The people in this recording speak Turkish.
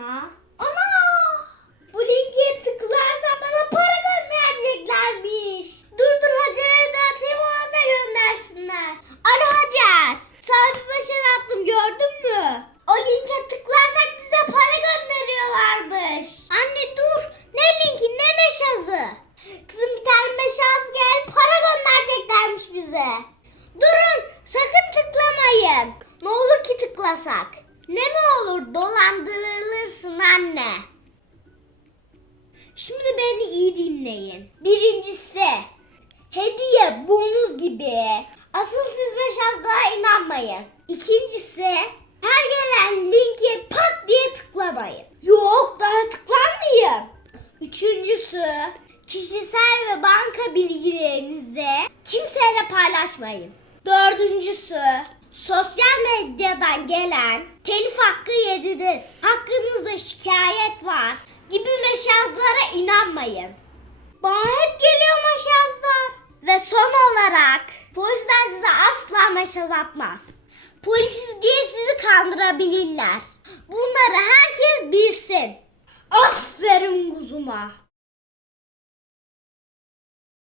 bana. Ana! Bu linke tıklarsan bana para göndereceklermiş. Dur dur Hacer'e de atayım ona da göndersinler. Alo Hacer. Sana bir başarı attım gördün mü? O linke tıklarsak bize para gönderiyorlarmış. Anne dur. Ne linki ne meşazı? Kızım bir tane meşaz gel para göndereceklermiş bize. Durun sakın tıklamayın. Ne olur ki tıklasak? Ne mi olur dolandırılırsın anne. Şimdi beni iyi dinleyin. Birincisi hediye bonus gibi. Asıl siz meşazlara inanmayın. İkincisi her gelen linke pat diye tıklamayın. Yok daha tıklanmayın. Üçüncüsü kişisel ve banka bilgilerinizi kimseyle paylaşmayın. Dördüncüsü sosyal medyadan gelen telif hakkı yediniz. Hakkınızda şikayet unutmayın. Bana hep geliyor maşazlar. Ve son olarak polisler sizi asla maşaz atmaz. Polisiz diye sizi kandırabilirler. Bunları herkes bilsin. Aferin kuzuma.